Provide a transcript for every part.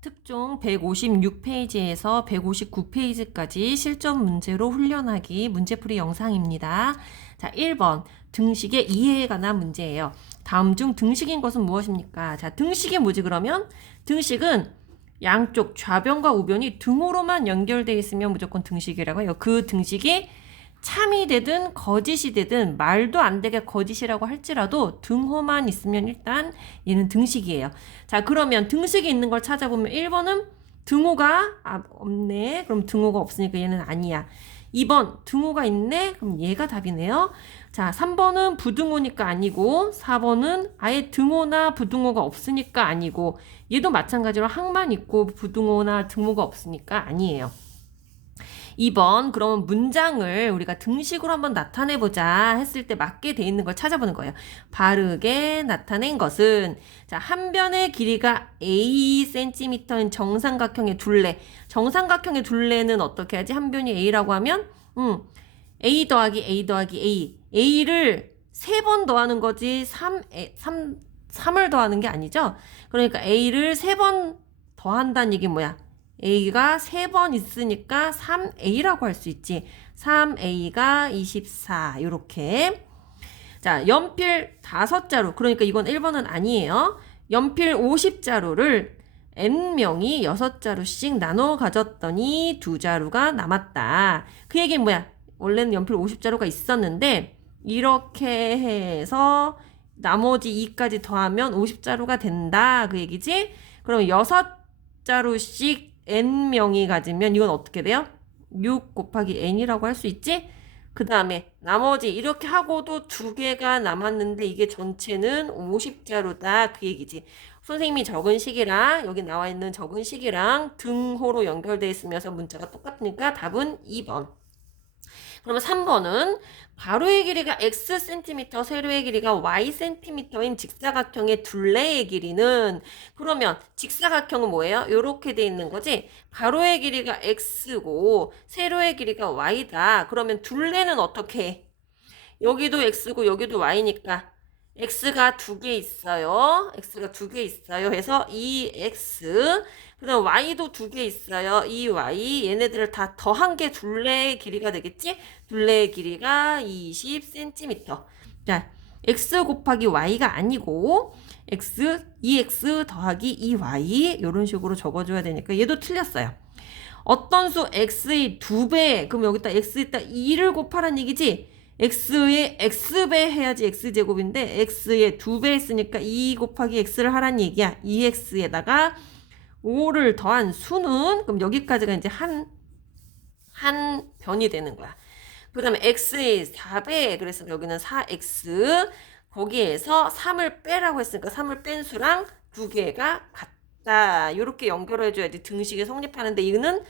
특종 156페이지에서 159페이지까지 실전 문제로 훈련하기 문제풀이 영상입니다. 자, 1번 등식의 이해에 관한 문제예요. 다음 중 등식인 것은 무엇입니까? 자, 등식이 뭐지 그러면? 등식은 양쪽 좌변과 우변이 등호로만 연결되어 있으면 무조건 등식이라고 해요. 그 등식이 참이 되든 거짓이 되든 말도 안 되게 거짓이라고 할지라도 등호만 있으면 일단 얘는 등식이에요. 자, 그러면 등식이 있는 걸 찾아보면 1번은 등호가 없네. 그럼 등호가 없으니까 얘는 아니야. 2번 등호가 있네. 그럼 얘가 답이네요. 자, 3번은 부등호니까 아니고 4번은 아예 등호나 부등호가 없으니까 아니고 얘도 마찬가지로 항만 있고 부등호나 등호가 없으니까 아니에요. 2번 그러면 문장을 우리가 등식으로 한번 나타내보자 했을 때 맞게 돼 있는 걸 찾아보는 거예요. 바르게 나타낸 것은 자, 한 변의 길이가 A cm인 정삼각형의 둘레. 정삼각형의 둘레는 어떻게 하지? 한 변이 A라고 하면 A 더하기 A 더하기 A. A를 3번 더하는 거지 3을 더하는 게 아니죠. 그러니까 A를 3번 더한다는 얘기 뭐야? A가 3번 있으니까 3A라고 할 수 있지. 3A가 24 이렇게. 자, 연필 5자루. 그러니까 이건 1번은 아니에요. 연필 50자루를 N명이 6자루씩 나눠 가졌더니 2자루가 남았다. 그 얘기는 뭐야? 원래는 연필 50자루가 있었는데 이렇게 해서 나머지 2까지 더하면 50자루가 된다. 그 얘기지? 그럼 6자루씩 n명이 가지면 이건 어떻게 돼요? 6 곱하기 n이라고 할 수 있지? 그 다음에 나머지 이렇게 하고도 2개가 남았는데 이게 전체는 50자루다 그 얘기지. 선생님이 적은 식이랑 여기 나와 있는 적은 식이랑 등호로 연결되어 있으면서 문자가 똑같으니까 답은 2번. 그러면 3번은 가로의 길이가 x cm, 세로의 길이가 y cm인 직사각형의 둘레의 길이는 그러면 직사각형은 뭐예요? 이렇게 돼 있는 거지. 가로의 길이가 x고 세로의 길이가 y다. 그러면 둘레는 어떻게 해? 여기도 x고 여기도 y니까 x가 2개 있어요. x가 2개 있어요. 해서 2x 그 다음 y도 2개 있어요. 2y 얘네들을 다 더한 게 둘레의 길이가 되겠지? 둘레의 길이가 20cm. 자, x 곱하기 y가 아니고 x, 2x 더하기 2y 이런 식으로 적어줘야 되니까 얘도 틀렸어요. 어떤 수 x의 2배 그럼 여기다 x에다 2를 곱하라는 얘기지? x의 x배 해야지 x제곱인데 x의 2배 했으니까 2 곱하기 x를 하라는 얘기야. 2x에다가 5를 더한 수는 그럼 여기까지가 이제 한 변이 되는 거야. 그 다음에 x의 4배 그래서 여기는 4x 거기에서 3을 빼라고 했으니까 3을 뺀 수랑 2개가 같다. 이렇게 연결해줘야지 등식이 성립하는데 이거는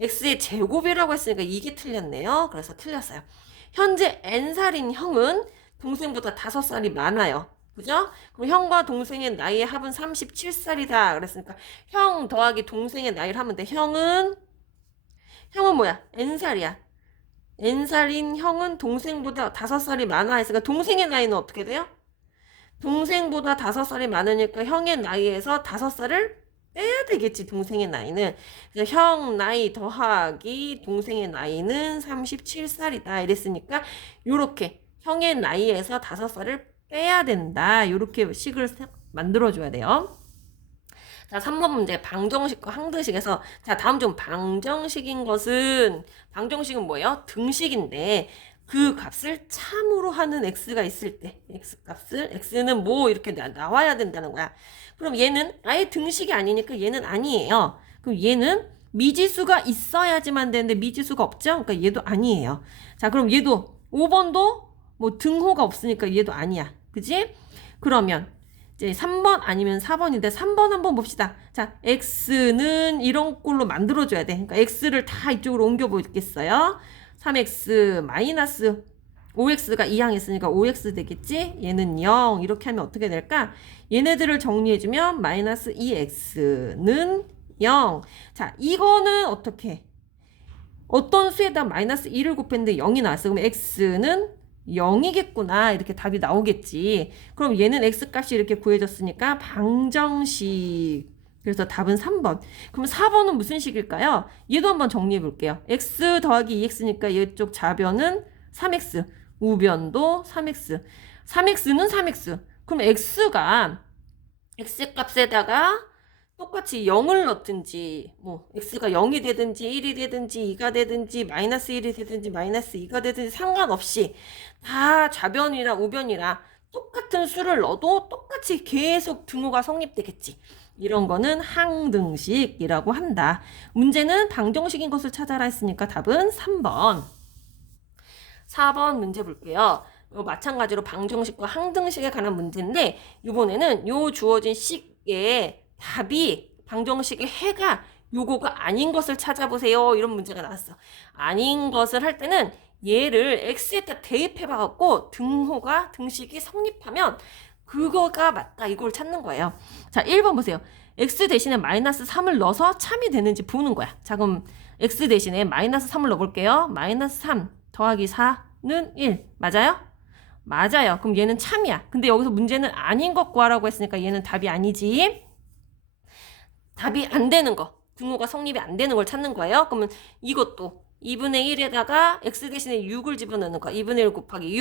x의 제곱이라고 했으니까 이게 틀렸네요. 그래서 틀렸어요. 현재 n살인 형은 동생보다 5살이 많아요. 그죠? 그럼 형과 동생의 나이의 합은 37살이다. 그랬으니까 형 더하기 동생의 나이를 하면 돼. 형은 뭐야? n살이야. n살인 형은 동생보다 5살이 많아 했으니까 동생의 나이는 어떻게 돼요? 동생보다 5살이 많으니까 형의 나이에서 5살을 빼야 되겠지, 동생의 나이는. 그래서 형 나이 더하기 동생의 나이는 37살이다. 이랬으니까, 요렇게 형의 나이에서 5살을 빼야 된다. 요렇게 식을 만들어줘야 돼요. 자, 3번 문제 방정식과 항등식에서 자, 다음 중 방정식인 것은 방정식은 뭐예요? 등식인데 그 값을 참으로 하는 x가 있을 때 x값을 x는 뭐 이렇게 나와야 된다는 거야. 그럼 얘는 아예 등식이 아니니까 얘는 아니에요. 그럼 얘는 미지수가 있어야지만 되는데 미지수가 없죠? 그러니까 얘도 아니에요. 자, 그럼 얘도 5번도 뭐 등호가 없으니까 얘도 아니야. 그지? 그러면 이제 3번 아니면 4번인데 3번 한번 봅시다. 자, x는 이런 꼴로 만들어줘야 돼. 그러니까 x를 다 이쪽으로 옮겨보겠어요. 3x 마이너스 5x가 2항 했으니까 5x 되겠지? 얘는 0 이렇게 하면 어떻게 될까? 얘네들을 정리해주면 마이너스 2x는 0. 자, 이거는 어떻게 해? 어떤 수에다 마이너스 2를 곱했는데 0이 나왔어. 그럼 x는 0이겠구나. 이렇게 답이 나오겠지. 그럼 얘는 x값이 이렇게 구해졌으니까 방정식 그래서 답은 3번. 그럼 4번은 무슨 식일까요? 얘도 한번 정리해 볼게요. x 더하기 2x니까 이쪽 좌변은 3x, 우변도 3x. 3x는 3x. 그럼 x가 x 값에다가 똑같이 0을 넣든지 뭐 x가 0이 되든지 1이 되든지 2가 되든지 마이너스 1이 되든지 마이너스 2가 되든지 상관없이 다 좌변이랑 우변이랑 똑같은 수를 넣어도 똑같이 계속 등호가 성립되겠지. 이런 거는 항등식이라고 한다. 문제는 방정식인 것을 찾아라 했으니까 답은 3번. 4번 문제 볼게요. 마찬가지로 방정식과 항등식에 관한 문제인데 이번에는 요 주어진 식의 답이 방정식의 해가 요거가 아닌 것을 찾아보세요. 이런 문제가 나왔어. 아닌 것을 할 때는 얘를 x에다 대입해봐갖고 등식이 성립하면 그거가 맞다. 이걸 찾는 거예요. 자, 1번 보세요. x 대신에 마이너스 3을 넣어서 참이 되는지 보는 거야. 자, 그럼 x 대신에 마이너스 3을 넣어볼게요. 마이너스 3 더하기 4는 1. 맞아요? 맞아요. 그럼 얘는 참이야. 근데 여기서 문제는 아닌 것 구하라고 했으니까 얘는 답이 아니지. 답이 안 되는 거. 등호가 성립이 안 되는 걸 찾는 거예요. 그러면 이것도 2분의 1에다가 x 대신에 6을 집어넣는 거야. 2분의 1 곱하기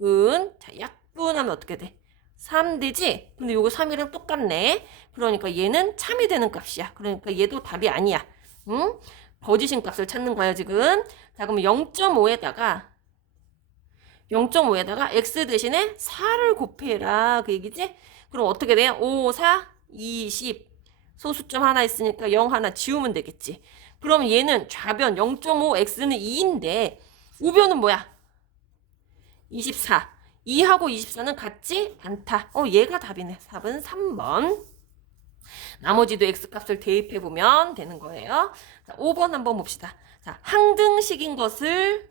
6은 자, 약분하면 어떻게 돼? 3 되지? 근데 요거 3이랑 똑같네. 그러니까 얘는 참이 되는 값이야. 그러니까 얘도 답이 아니야. 응? 거짓인 값을 찾는 거야, 지금. 자, 그러면 0.5에다가 x 대신에 4를 곱해라. 그 얘기지? 그럼 어떻게 돼요? 5, 4, 20. 소수점 하나 있으니까 0 하나 지우면 되겠지. 그럼 얘는 좌변 0.5x는 2인데 우변은 뭐야? 24. 2하고 24는 같지 않다. 얘가 답이네. 답은 3번. 나머지도 x값을 대입해보면 되는 거예요. 자, 5번 한번 봅시다. 자, 항등식인 것을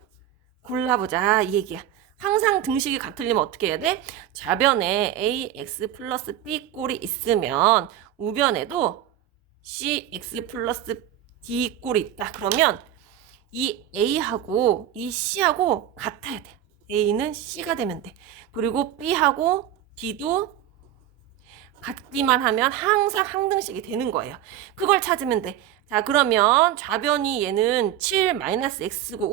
골라보자. 이 얘기야. 항상 등식이 같으려면 어떻게 해야 돼? 좌변에 ax 플러스 b 꼴이 있으면 우변에도 cx 플러스 d 꼴이 있다. 그러면 이 a하고 이 c하고 같아야 돼. a는 c가 되면 돼. 그리고 b하고 d도 같기만 하면 항상 항등식이 되는 거예요. 그걸 찾으면 돼. 자, 그러면 좌변이 얘는 7 마이너스 x고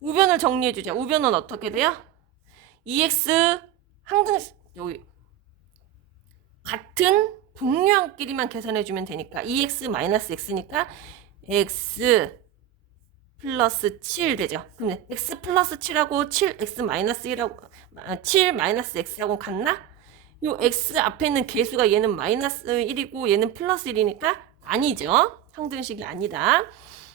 우변을 정리해주자. 우변은 어떻게 돼요? 2x 항등식 여기 같은 동류항끼리만 계산해주면 되니까 2x 마이너스 x니까 x 플러스 7 되죠. 그럼 x 플러스 7하고 7x 마이너스 1하고 7 마이너스 x하고 같나? 요 x 앞에 있는 개수가 얘는 마이너스 1이고 얘는 플러스 1이니까 아니죠. 항등식이 아니다.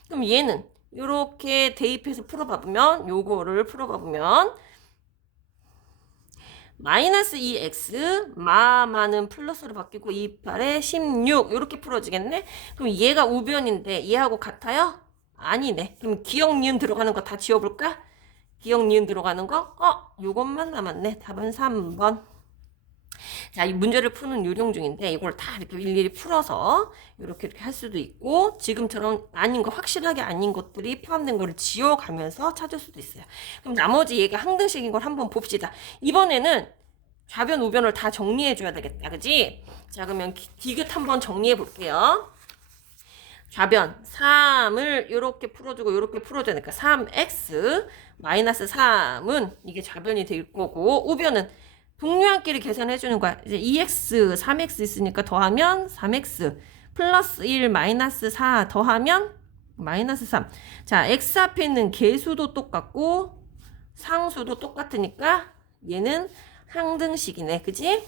그럼 얘는 요렇게 대입해서 풀어봐보면 요거를 풀어봐보면 마이너스 2x 마는 플러스로 바뀌고 28에 16 이렇게 풀어지겠네. 그럼 얘가 우변인데 얘하고 같아요? 아니네. 그럼 기억 니은 들어가는 거 다 지워볼까? 기억 니은 들어가는 거? 요것만 남았네. 답은 3번. 자, 이 문제를 푸는 요령 중인데 이걸 다 이렇게 일일이 풀어서 이렇게 할 수도 있고 지금처럼 아닌 거 확실하게 아닌 것들이 포함된 거를 지워가면서 찾을 수도 있어요. 그럼 나머지 얘가 항등식인 걸 한번 봅시다. 이번에는 좌변 우변을 다 정리해 줘야 되겠다. 그지? 자, 그러면 디귿 한번 정리해 볼게요. 좌변 3을 이렇게 풀어주고 이렇게 풀어줘야 되니까 3x 마이너스 3은 이게 좌변이 될 거고 우변은 동류항끼리 계산해 주는 거야. 이제 2x, 3x 있으니까 더하면 3x 플러스 1 마이너스 4 더하면 마이너스 3. 자, x 앞에 있는 개수도 똑같고 상수도 똑같으니까 얘는 항등식이네. 그지?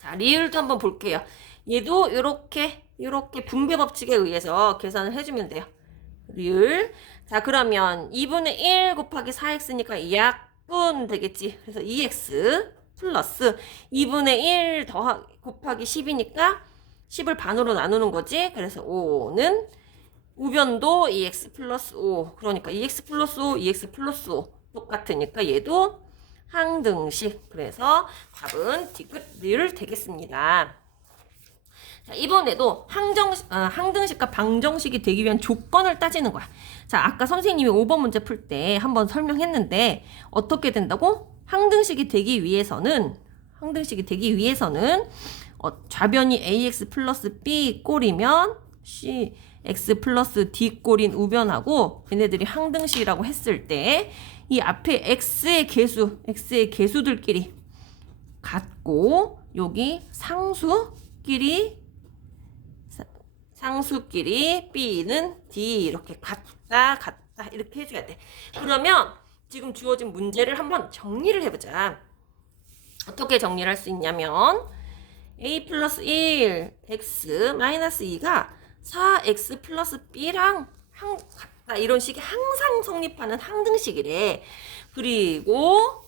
자, 리을도 한번 볼게요. 얘도 이렇게 분배 법칙에 의해서 계산을 해주면 돼요. 리을. 자, 그러면 2분의 1 곱하기 4x니까 약분 되겠지. 그래서 2x 플러스 2분의 1 곱하기 10이니까 10을 반으로 나누는 거지. 그래서 5는 우변도 2x 플러스 5. 그러니까 2x 플러스 5, 2x 플러스 5 똑같으니까 얘도 항등식. 그래서 답은 디귿 리을 되겠습니다. 자, 이번에도 항등식과 방정식이 되기 위한 조건을 따지는 거야. 자, 아까 선생님이 5번 문제 풀 때 한번 설명했는데 어떻게 된다고? 항등식이 되기 위해서는 좌변이 ax 플러스 b 꼴이면 cx 플러스 d 꼴인 우변하고 얘네들이 항등식이라고 했을 때 이 앞에 x의 개수들끼리 같고 여기 상수끼리 b는 d 이렇게 같다 이렇게 해줘야 돼. 그러면 지금 주어진 문제를 한번 정리를 해보자. 어떻게 정리를 할 수 있냐면 a 플러스 1 x 마이너스 2가 4x 플러스 b랑 같다 이런 식이 항상 성립하는 항등식이래. 그리고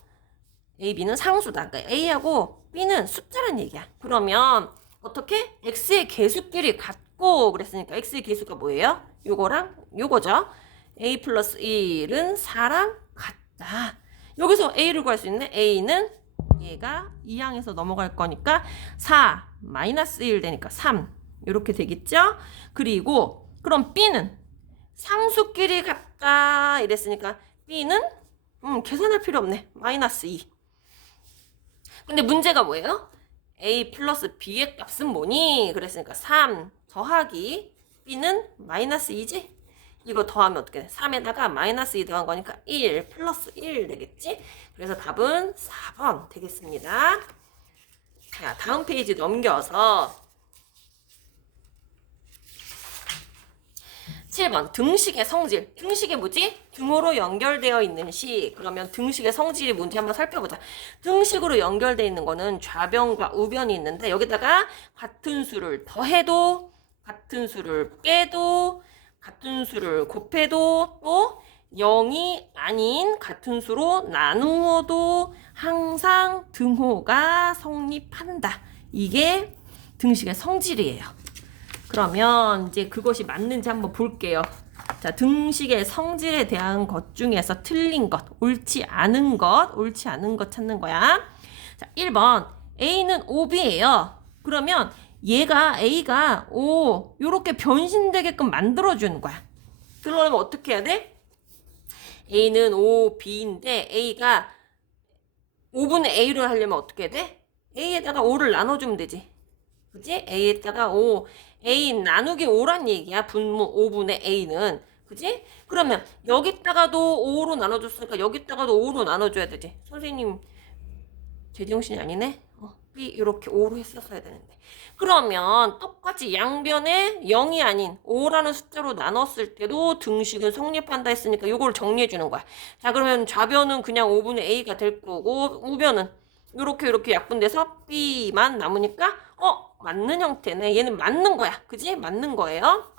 a, b는 상수다. 그러니까 a하고 b는 숫자란 얘기야. 그러면 어떻게? x의 개수끼리 같고 그랬으니까 x의 개수가 뭐예요? 요거랑 요거죠. a 플러스 1은 4랑 같다. 여기서 a를 구할 수 있네. a는 얘가 2항에서 넘어갈 거니까 4 마이너스 1 되니까 3 이렇게 되겠죠? 그리고 그럼 b는 상수끼리 같다 이랬으니까 b는 계산할 필요 없네. 마이너스 2. 근데 문제가 뭐예요? a 플러스 b의 값은 뭐니? 그랬으니까 3 더하기 b는 마이너스 2지? 이거 더하면 어떻게 돼? 3에다가 마이너스 2 더한 거니까 1 플러스 1 되겠지? 그래서 답은 4번 되겠습니다. 자, 다음 페이지 넘겨서 7번 등식의 성질. 등식이 뭐지? 등호로 연결되어 있는 식. 그러면 등식의 성질이 뭔지 한번 살펴보자. 등식으로 연결되어 있는 거는 좌변과 우변이 있는데 여기다가 같은 수를 더해도 같은 수를 빼도 같은 수를 곱해도 또 0이 아닌 같은 수로 나누어도 항상 등호가 성립한다. 이게 등식의 성질이에요. 그러면 이제 그것이 맞는지 한번 볼게요. 자, 등식의 성질에 대한 것 중에서 틀린 것, 옳지 않은 것 찾는 거야. 자, 1번. A는 5B예요. 그러면 A가 5, 요렇게 변신되게끔 만들어주는 거야. 그러면 어떻게 해야 돼? A는 5B인데 A가 5분의 A를 하려면 어떻게 해야 돼? A에다가 5를 나눠주면 되지. 그지? A에다가 5. A 나누기 5란 얘기야. 분모 5분의 A는. 그지? 그러면 여기다가도 5로 나눠줬으니까 여기다가도 5로 나눠줘야 되지. 선생님 제정신이 아니네? B 이렇게 5로 했었어야 되는데. 그러면 똑같이 양변에 0이 아닌 5라는 숫자로 나눴을 때도 등식은 성립한다 했으니까 이걸 정리해 주는 거야. 자, 그러면 좌변은 그냥 5분의 A가 될 거고 우변은 이렇게 약분돼서 B만 남으니까 맞는 형태네. 얘는 맞는 거야. 그지? 맞는 거예요.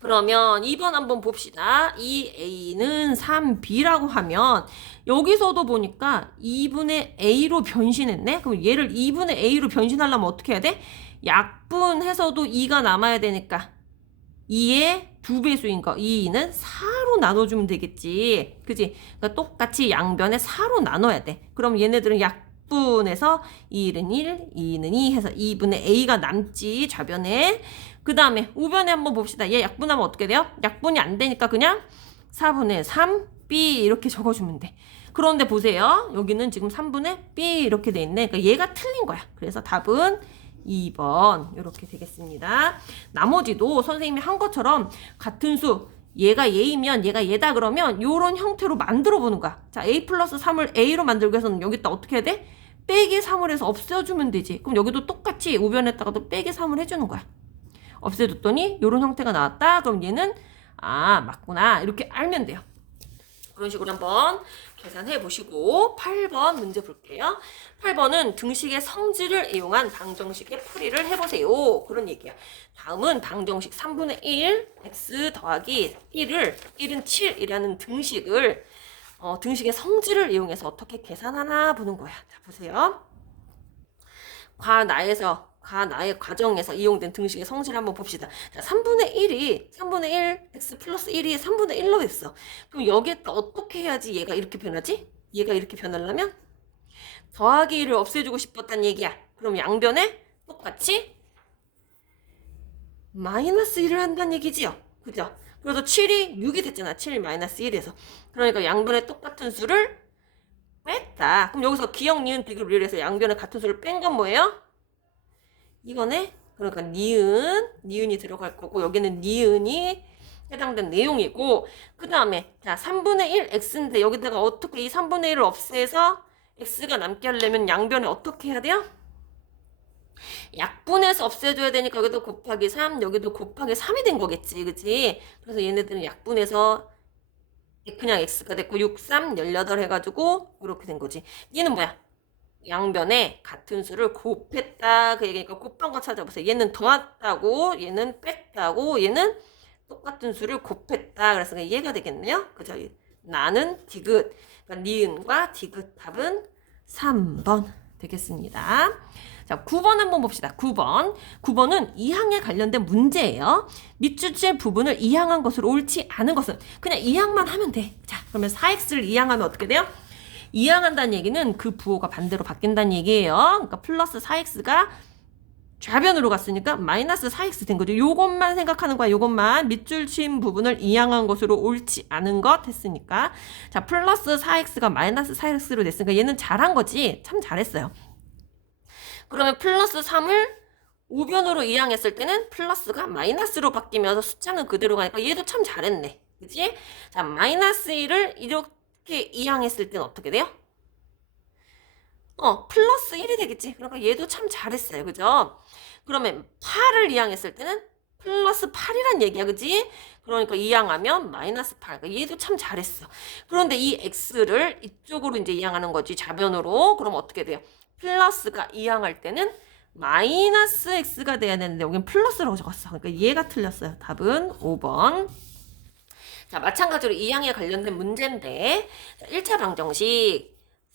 그러면 2번 한번 봅시다. 이 A는 3B라고 하면 여기서도 보니까 2분의 A로 변신했네. 그럼 얘를 2분의 A로 변신하려면 어떻게 해야 돼? 약분해서도 2가 남아야 되니까 2의 2배수인 거 2는 4로 나눠주면 되겠지. 그지? 그러니까 똑같이 양변에 4로 나눠야 돼. 그럼 얘네들은 약분해서 1은 1, 2는 2 해서 2분의 A가 남지 좌변에. 그 다음에 우변에 한번 봅시다. 얘 약분하면 어떻게 돼요? 약분이 안 되니까 그냥 4분의 3, B 이렇게 적어주면 돼. 그런데 보세요. 여기는 지금 3분의 B 이렇게 돼 있네. 그러니까 얘가 틀린 거야. 그래서 답은 2번 이렇게 되겠습니다. 나머지도 선생님이 한 것처럼 같은 수 얘가 얘이면 얘가 얘다 그러면 이런 형태로 만들어 보는 거야. 자, A 플러스 3을 A로 만들기 위해서는 여기다 어떻게 해야 돼? 빼기 3을 해서 없애주면 되지. 그럼 여기도 똑같이 우변에다가도 빼기 3을 해주는 거야. 없애줬더니 이런 형태가 나왔다. 그럼 얘는 맞구나. 이렇게 알면 돼요. 그런 식으로 한번 계산해 보시고 8번 문제 볼게요. 8번은 등식의 성질을 이용한 방정식의 풀이를 해보세요. 그런 얘기야. 다음은 방정식 3분의 1 x 더하기 1은 7이라는 등식을 등식의 성질을 이용해서 어떻게 계산하나 보는 거야. 자, 보세요. 나의 과정에서 이용된 등식의 성질을 한번 봅시다. 자, 3분의 1 x 플러스 1이 3분의 1로 됐어. 그럼 여기에 어떻게 해야지 얘가 이렇게 변하지? 얘가 이렇게 변하려면 더하기를 없애주고 싶었단 얘기야. 그럼 양변에 똑같이 마이너스 1을 한다는 얘기지요. 그죠? 그래서 7이 6이 됐잖아. 7 마이너스 1에서. 그러니까 양변에 똑같은 수를 뺐다. 그럼 여기서 기억, 니은, 디귿, 리을에서 양변에 같은 수를 뺀 건 뭐예요? 이거네. 그러니까 니은이 들어갈 거고 여기는 니은이 해당된 내용이고 그 다음에 자 3분의 1 x인데 여기다가 어떻게 이 3분의 1을 없애서 x가 남게 하려면 양변에 어떻게 해야 돼요? 약분해서 없애줘야 되니까 여기도 곱하기 3 여기도 곱하기 3이 된 거겠지 그치? 그래서 얘네들은 약분해서 그냥 x가 됐고 6, 3, 18 해가지고 이렇게 된 거지. 얘는 뭐야? 양변에 같은 수를 곱했다 그 얘기니까 곱한 거 찾아보세요. 얘는 더했다고 얘는 뺐다고 얘는 똑같은 수를 곱했다 그래서 얘가 되겠네요. 그죠? 나는 디귿 그러니까 니은과 디귿 답은 3번 되겠습니다. 자, 9번 한번 봅시다. 9번은 이항에 관련된 문제예요. 밑줄질 부분을 이항한 것으로 옳지 않은 것은 그냥 이항만 하면 돼. 자, 그러면 4x를 이항하면 어떻게 돼요? 이항한다는 얘기는 그 부호가 반대로 바뀐다는 얘기예요. 그러니까 플러스 4x가 좌변으로 갔으니까 마이너스 4x 된 거죠. 요것만 생각하는 거야. 요것만 밑줄 친 부분을 이항한 것으로 옳지 않은 것 했으니까 자 플러스 4x가 마이너스 4x로 됐으니까 얘는 잘한 거지. 참 잘했어요. 그러면 플러스 3을 우변으로 이항했을 때는 플러스가 마이너스로 바뀌면서 숫자는 그대로 가니까 얘도 참 잘했네. 그치? 자 마이너스 1을 이렇게 이항했을 때는 어떻게 돼요? 플러스 1이 되겠지. 그러니까 얘도 참 잘했어요. 그죠? 그러면 8을 이항했을 때는 플러스 8이란 얘기야. 그지? 그러니까 이항하면 마이너스 8. 그러니까 얘도 참 잘했어. 그런데 이 x를 이쪽으로 이제 이항하는 거지. 좌변으로. 그럼 어떻게 돼요? 플러스가 이항할 때는 마이너스 x가 돼야 되는데 여긴 플러스라고 적었어. 그러니까 얘가 틀렸어요. 답은 5번. 자, 마찬가지로 이항에 관련된 문제인데 1차 방정식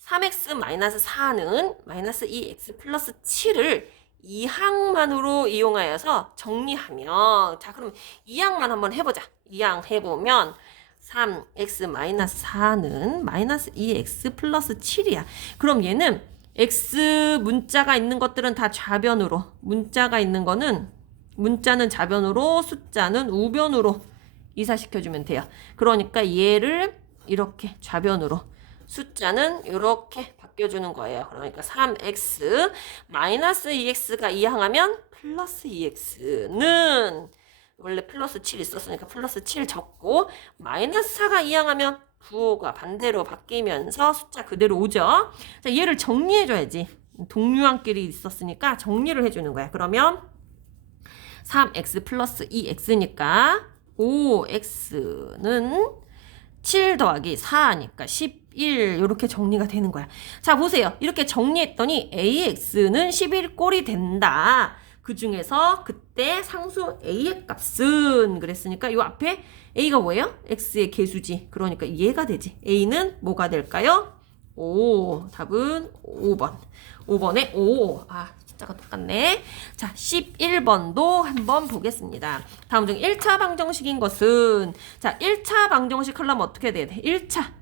3x-4는 마이너스 2x 플러스 7을 2항만으로 이용하여서 정리하면 자 그럼 2항만 한번 해보자. 2항 해보면 3x-4는 마이너스 2x 플러스 7이야. 그럼 얘는 x 문자가 있는 것들은 다 좌변으로 문자가 있는 거는 문자는 좌변으로 숫자는 우변으로 이사시켜주면 돼요. 그러니까 얘를 이렇게 좌변으로 숫자는 이렇게 바뀌어주는 거예요. 그러니까 3x 마이너스 2x가 이항하면 플러스 2x는 원래 플러스 7 있었으니까 플러스 7 적고 마이너스 4가 이항하면 부호가 반대로 바뀌면서 숫자 그대로 오죠. 자, 얘를 정리해줘야지. 동류항끼리 있었으니까 정리를 해주는 거야. 그러면 3x 플러스 2x니까 5x는 7 더하기 4니까 11 이렇게 정리가 되는 거야. 자 보세요. 이렇게 정리했더니 AX는 11꼴이 된다. 그 중에서 그때 상수 A의 값은 그랬으니까 이 앞에 A가 뭐예요? X의 개수지. 그러니까 얘가 되지. A는 뭐가 될까요? 5. 답은 5번. 5번에 5. 숫자가 똑같네. 자, 11번도 한번 보겠습니다. 다음 중 1차 방정식인 것은 자, 1차 방정식 하려면 어떻게 돼야 돼? 1차.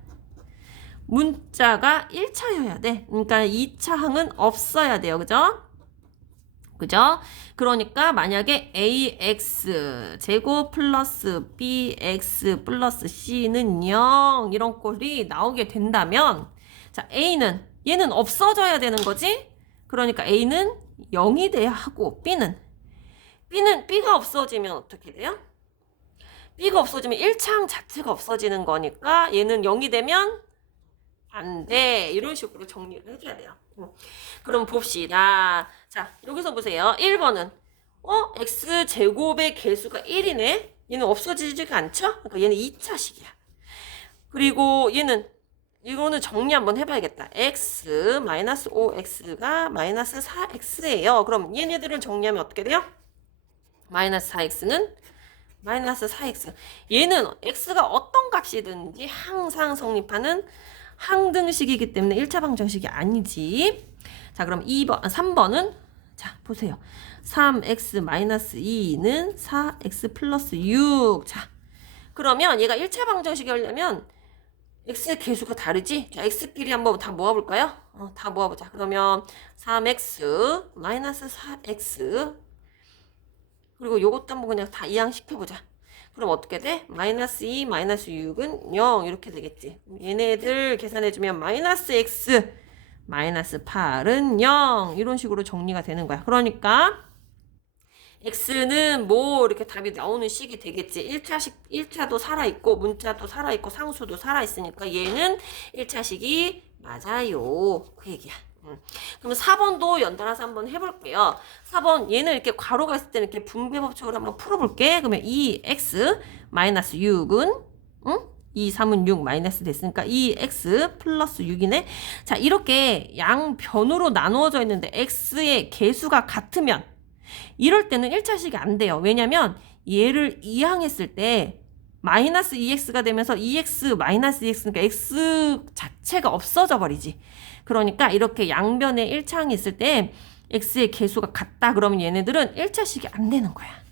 문자가 1차여야 돼. 그러니까 2차 항은 없어야 돼요. 그죠? 그죠? 그러니까 만약에 ax 제곱 플러스 bx 플러스 c는 0 이런 꼴이 나오게 된다면 자, a는 얘는 없어져야 되는 거지? 그러니까 a는 0이 돼야 하고 b가 없어지면 어떻게 돼요? b가 없어지면 1차항 자체가 없어지는 거니까 얘는 0이 되면 안 돼. 이런 식으로 정리를 해줘야 돼요. 그럼 봅시다. 자, 여기서 보세요. 1번은 x제곱의 개수가 1이네. 얘는 없어지지가 않죠? 그러니까 얘는 2차식이야. 그리고 이거는 정리 한번 해봐야겠다. x 마이너스 5x가 마이너스 4x예요. 그럼 얘네들을 정리하면 어떻게 돼요? 마이너스 4x는 마이너스 4x. 얘는 x가 어떤 값이든지 항상 성립하는 항등식이기 때문에 1차 방정식이 아니지. 자, 그럼 3번은 자, 보세요. 3x-2는 4x 플러스 6. 자, 그러면 얘가 1차 방정식이 하려면 x의 개수가 다르지? 자, x끼리 한번 다 모아볼까요? 다 모아보자. 그러면 3x 마이너스 4x 그리고 요것도 한번 그냥 다 이항시켜보자. 그럼 어떻게 돼? 마이너스 2, 마이너스 6은 0 이렇게 되겠지. 얘네들 계산해주면 마이너스 x, 마이너스 8은 0 이런 식으로 정리가 되는 거야. 그러니까 x는 뭐 이렇게 답이 나오는 식이 되겠지. 1차도 살아있고 문자도 살아있고 상수도 살아있으니까 얘는 1차식이 맞아요. 그 얘기야. 그럼 4번도 연달아서 한번 해볼게요. 4번 얘는 이렇게 괄호가 있을 때는 이렇게 분배법칙으로 한번 풀어볼게. 그러면 2x 마이너스 6은 2, 3은 6 마이너스 됐으니까 2x 플러스 6이네. 자, 이렇게 양변으로 나누어져 있는데 x의 개수가 같으면 이럴 때는 1차식이 안 돼요. 왜냐면 얘를 이항했을 때 마이너스 2x가 되면서 2x 마이너스 2x니까 x 자체가 없어져 버리지. 그러니까 이렇게 양변에 1차항이 있을 때 x의 개수가 같다 그러면 얘네들은 1차식이 안 되는 거야.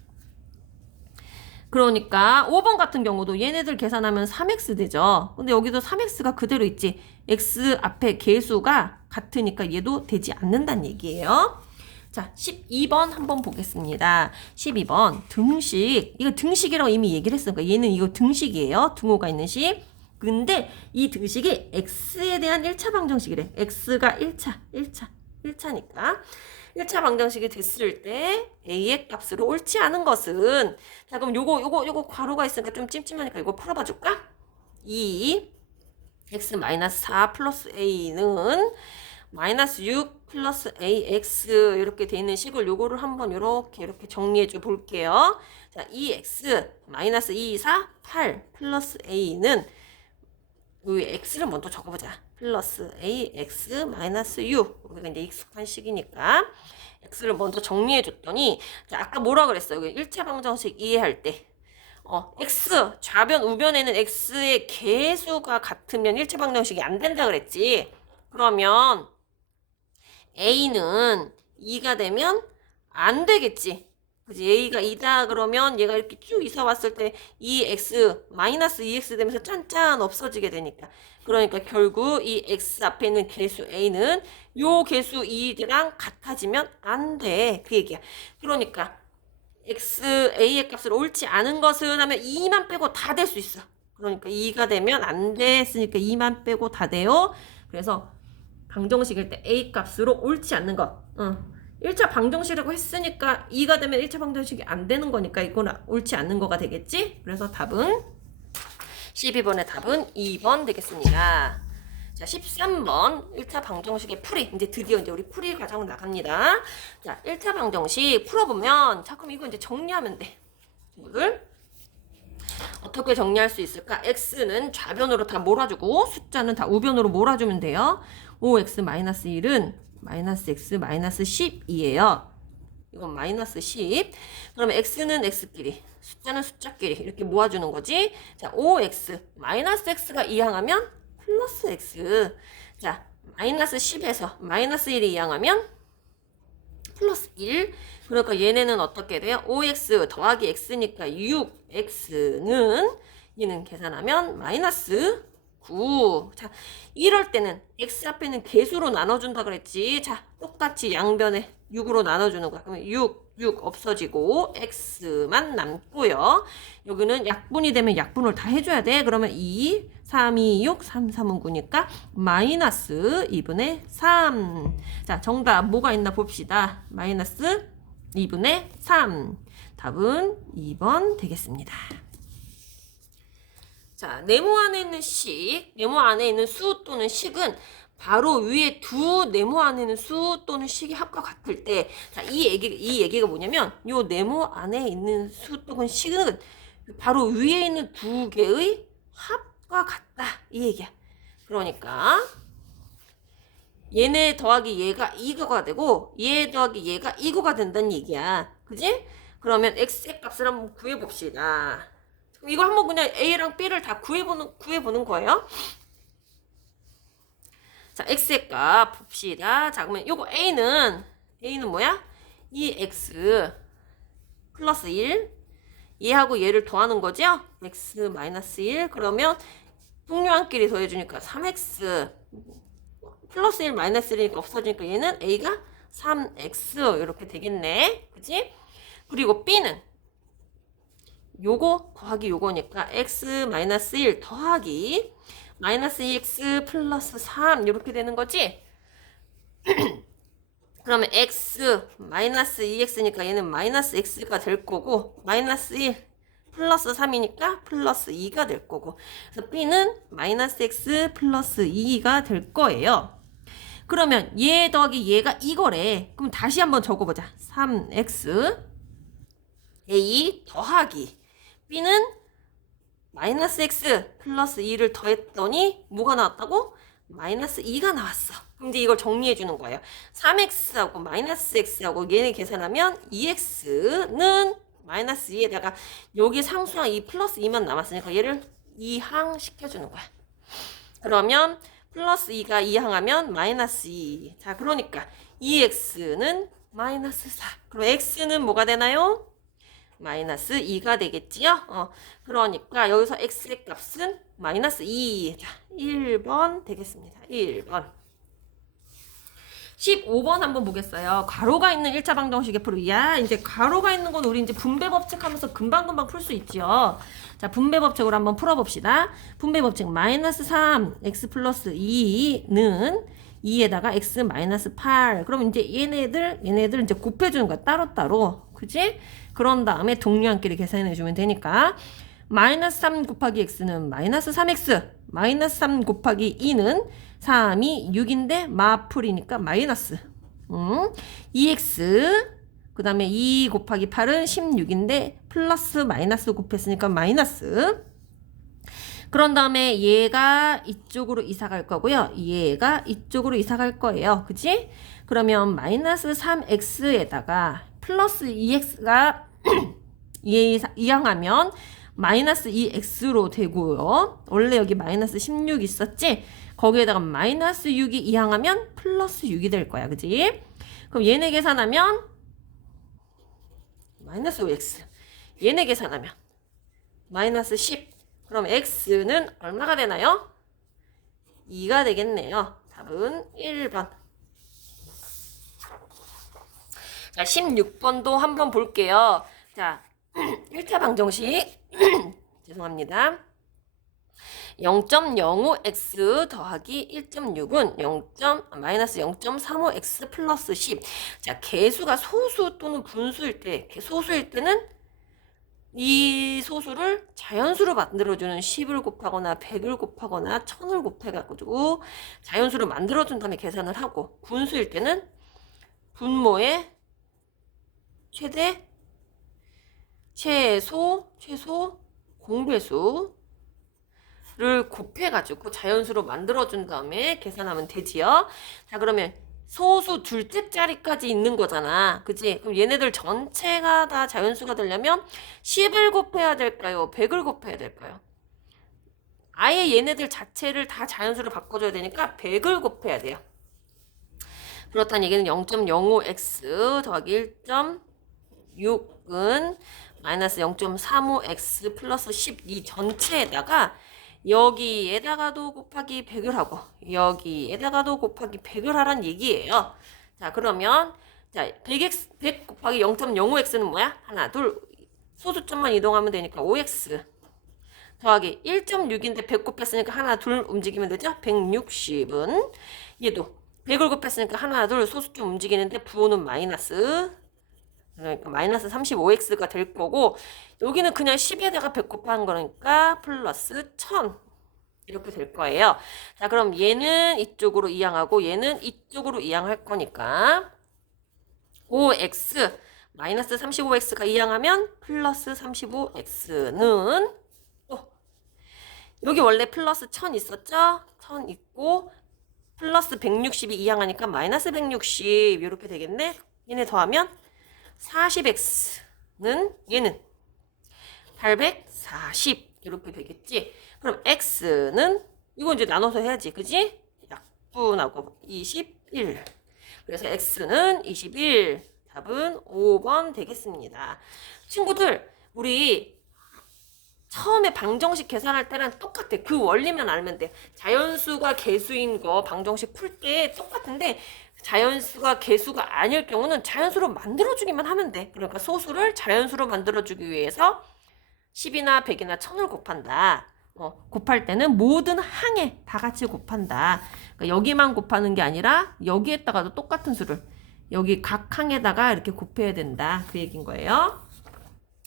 그러니까 5번 같은 경우도 얘네들 계산하면 3x 되죠. 근데 여기도 3x가 그대로 있지. x 앞에 개수가 같으니까 얘도 되지 않는다는 얘기예요. 자, 12번 한번 보겠습니다. 12번 등식. 이거 등식이라고 이미 얘기를 했으니까 얘는 이거 등식이에요. 등호가 있는 식. 근데 이 등식이 x에 대한 1차 방정식이래. x가 1차니까. 1차 방정식이 됐을 때 a의 값으로 옳지 않은 것은 자, 그럼 요거 괄호가 있으니까 좀 찜찜하니까 이거 풀어봐 줄까? 2x-4 플러스 a는 마이너스 6 플러스 ax 이렇게 돼 있는 식을 요거를 한번 이렇게 정리해 줘 볼게요. 자, 2x 마이너스 2, 4, 8 플러스 a는 이 x를 먼저 적어보자. 플러스 ax 마이너스 6 우리가 이제 익숙한 식이니까 x를 먼저 정리해 줬더니 자, 아까 뭐라 그랬어요? 1차 방정식 이해할 때 x 좌변 우변에는 x의 개수가 같으면 1차 방정식이 안 된다 그랬지. 그러면 a는 2가 되면 안 되겠지. 그지? a가 2다 그러면 얘가 이렇게 쭉 이사 왔을 때 2x 마이너스 2x 되면서 짠짠 없어지게 되니까. 그러니까 결국 이 x 앞에 있는 개수 a는 요 개수 2랑 같아지면 안 돼. 그 얘기야. 그러니까 a의 값을 옳지 않은 것은 하면 2만 빼고 다 될 수 있어. 그러니까 2가 되면 안 됐으니까 2만 빼고 다 돼요. 그래서 방정식일 때 a 값으로 옳지 않는 것. 1차 방정식이라고 했으니까 2가 되면 1차 방정식이 안 되는 거니까 이건 옳지 않는 거가 되겠지? 그래서 답은 12번의 답은 2번 되겠습니다. 자, 13번 1차 방정식의 풀이. 이제 드디어 이제 우리 풀이 과정 나갑니다. 자, 1차 방정식 풀어보면 자, 그럼 이거 이제 정리하면 돼. 이거를 어떻게 정리할 수 있을까? x는 좌변으로 다 몰아주고 숫자는 다 우변으로 몰아주면 돼요. 5x-1은 마이너스 x 마이너스 10이에요. 이건 마이너스 10. 그러면 x는 x끼리, 숫자는 숫자끼리 이렇게 모아주는 거지. 자, 5x 마이너스 x가 이항하면 플러스 x. 자, 마이너스 10에서 마이너스 1이 이항하면 플러스 1. 그러니까 얘네는 어떻게 돼요? 5x 더하기 x니까 6x는 얘는 계산하면 마이너스 9. 자, 이럴 때는 x 앞에는 개수로 나눠준다 그랬지. 자, 똑같이 양변에 6으로 나눠주는 거야. 그러면 6 없어지고 x만 남고요. 여기는 약분이 되면 약분을 다 해줘야 돼. 그러면 2, 3, 2, 6, 3, 3은 9니까 마이너스 2분의 3. 자, 정답 뭐가 있나 봅시다. 마이너스 2분의 3. 답은 2번 되겠습니다. 자, 네모 안에 있는 네모 안에 있는 수 또는 식은 바로 위에 두 네모 안에 있는 수 또는 식이 합과 같을 때, 자, 이 얘기가 뭐냐면, 요 네모 안에 있는 수 또는 식은 바로 위에 있는 두 개의 합과 같다. 이 얘기야. 그러니까, 얘네 더하기 얘가 이거가 되고, 얘 더하기 얘가 이거가 된다는 얘기야. 그지? 그러면 x의 값을 한번 구해봅시다. 이거 한번 그냥 a랑 b를 다 구해보는 거예요. 자, x의 값 봅시다. 자, 그러면 요거 a는 뭐야? 2x 플러스 1. 얘하고 얘를 더하는 거죠? x 마이너스 1. 그러면 동료한끼리 더해주니까 3x 플러스 1 마이너스 1이니까 없어지니까 얘는 a가 3x 이렇게 되겠네. 그치? 그리고 b는 요거 더하기 요거니까 x 마이너스 1 더하기 마이너스 2x 플러스 3 이렇게 되는 거지. 그러면 x 마이너스 2x니까 얘는 마이너스 x가 될 거고 마이너스 1 플러스 3이니까 플러스 2가 될 거고 그래서 b는 마이너스 x 플러스 2가 될 거예요. 그러면 얘 더하기 얘가 이거래. 그럼 다시 한번 적어보자. 3x a 더하기 b는 마이너스 x 플러스 2를 더했더니 뭐가 나왔다고? 마이너스 2가 나왔어. 그럼 이제 이걸 정리해 주는 거예요. 3x하고 마이너스 x하고 얘네 계산하면 2x는 마이너스 2에다가 여기 상수항 2 플러스 2만 남았으니까 얘를 2항 시켜주는 거야. 그러면 플러스 2가 2항하면 마이너스 2. 자, 그러니까 2x는 마이너스 4. 그럼 x는 뭐가 되나요? 마이너스 2가 되겠지요? 그러니까 여기서 x의 값은 마이너스 2. 자, 1번 되겠습니다. 1번. 15번 한번 보겠어요. 가로가 있는 1차 방정식의 풀이야. 이제 가로가 있는 건 우리 이제 분배 법칙 하면서 금방금방 풀 수 있지요. 자, 분배 법칙으로 한번 풀어봅시다. 분배 법칙 마이너스 3 x 플러스 2는 2에다가 x 마이너스 8. 그럼 이제 얘네들 이제 곱해주는 거야. 따로따로. 그지? 그런 다음에 동류한끼리 계산해주면 되니까 마이너스 3 곱하기 x는 마이너스 3x 마이너스 3 곱하기 2는 3이 6인데 마풀이니까 마이너스 2x 그 다음에 2 곱하기 8은 16인데 플러스 마이너스 곱했으니까 마이너스 그런 다음에 얘가 이쪽으로 이사 갈 거고요. 얘가 이쪽으로 이사 갈 거예요. 그치? 그러면 마이너스 3x에다가 플러스 2x가 이항하면 마이너스 2x로 되고요. 원래 여기 마이너스 16 있었지? 거기에다가 마이너스 6이 이항하면 플러스 6이 될 거야. 그지? 그럼 얘네 계산하면 마이너스 5x 얘네 계산하면 마이너스 10 그럼 x는 얼마가 되나요? 2가 되겠네요. 답은 1번. 자, 16번도 한번 볼게요. 자, 1차 방정식 죄송합니다. 0.05x 더하기 1.6은 마이너스 0.35x 플러스 10. 자, 개수가 소수 또는 분수일 때, 소수일 때는 이 소수를 자연수로 만들어주는 10을 곱하거나 100을 곱하거나 1000을 곱해가지고 자연수로 만들어준 다음에 계산을 하고 분수일 때는 분모의 최소 공배수를 곱해가지고 자연수로 만들어준 다음에 계산하면 되지요. 자, 그러면 소수 둘째 자리까지 있는 거잖아. 그치? 그럼 얘네들 전체가 다 자연수가 되려면 10을 곱해야 될까요? 100을 곱해야 될까요? 아예 얘네들 자체를 다 자연수로 바꿔줘야 되니까 100을 곱해야 돼요. 그렇다는 얘기는 0.05x 더하기 1.6은 마이너스 0.35x 플러스 12 전체에다가 여기에다가도 곱하기 100을 하고 여기에다가도 곱하기 100을 하란 얘기예요. 자, 그러면 자 100 곱하기 0.05x는 뭐야? 하나, 둘 소수점만 이동하면 되니까 5x 더하기 1.6인데 100 곱했으니까 하나, 둘 움직이면 되죠? 160은 얘도 100을 곱했으니까 하나, 둘 소수점 움직이는데 부호는 마이너스 그러니까 마이너스 35x가 될 거고 여기는 그냥 10에다가 100 곱한 거니까 플러스 1000 이렇게 될 거예요. 자, 그럼 얘는 이쪽으로 이항하고 얘는 이쪽으로 이항할 거니까 5x 마이너스 35x가 이항하면 플러스 35x는 여기 원래 플러스 1000 있었죠? 1000 있고 플러스 160이 이항하니까 마이너스 160 이렇게 되겠네. 얘네 더하면 40x는 얘는 840 이렇게 되겠지. 그럼 x는 이거 이제 나눠서 해야지. 그지? 약분하고 21. 그래서 x는 21. 답은 5번 되겠습니다. 친구들, 우리 처음에 방정식 계산할 때랑 똑같아. 그 원리만 알면 돼. 자연수가 개수인 거 방정식 풀 때 똑같은데 자연수가 개수가 아닐 경우는 자연수로 만들어주기만 하면 돼. 그러니까 소수를 자연수로 만들어주기 위해서 10이나 100이나 1000을 곱한다. 곱할 때는 모든 항에 다 같이 곱한다. 그러니까 여기만 곱하는 게 아니라 여기에다가도 똑같은 수를 여기 각 항에다가 이렇게 곱해야 된다. 그 얘기인 거예요.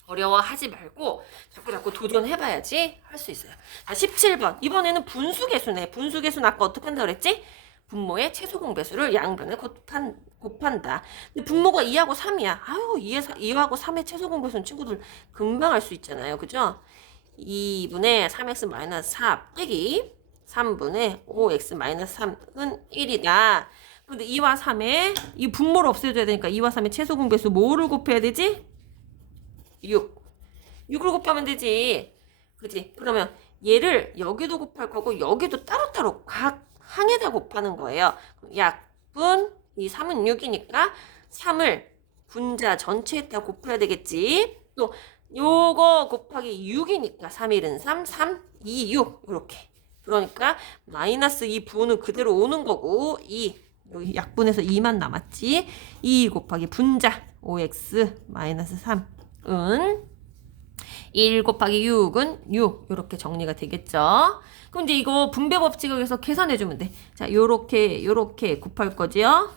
어려워하지 말고 자꾸 도전해봐야지 할 수 있어요. 자, 17번. 이번에는 분수계수네. 분수계수는 아까 어떻게 한다고 그랬지? 분모의 최소 공배수를 양변에 곱한다. 근데 분모가 2하고 3이야. 아유, 2하고 3의 최소 공배수는 친구들 금방 알 수 있잖아요. 그죠? 2분의 3x-4 빼기 3분의 5x-3은 1이다. 근데 2와 3의 이 분모를 없애줘야 되니까 2와 3의 최소 공배수 뭐를 곱해야 되지? 6. 6을 곱하면 되지. 그치? 그러면 얘를 여기도 곱할 거고 여기도 따로따로 각 항에다 곱하는 거예요. 약분 이 3은 6이니까 3을 분자 전체에다 곱해야 되겠지. 또 요거 곱하기 6이니까 3, 1은 3, 3, 2, 6 이렇게. 그러니까 마이너스 2 부호는 그대로 오는 거고 2 여기 약분해서 2만 남았지. 2 곱하기 분자 5x-3은 1 곱하기 6은 6 이렇게 정리가 되겠죠. 그럼 이제 이거 분배 법칙을 해서 계산해주면 돼. 자, 요렇게 곱할 거지요.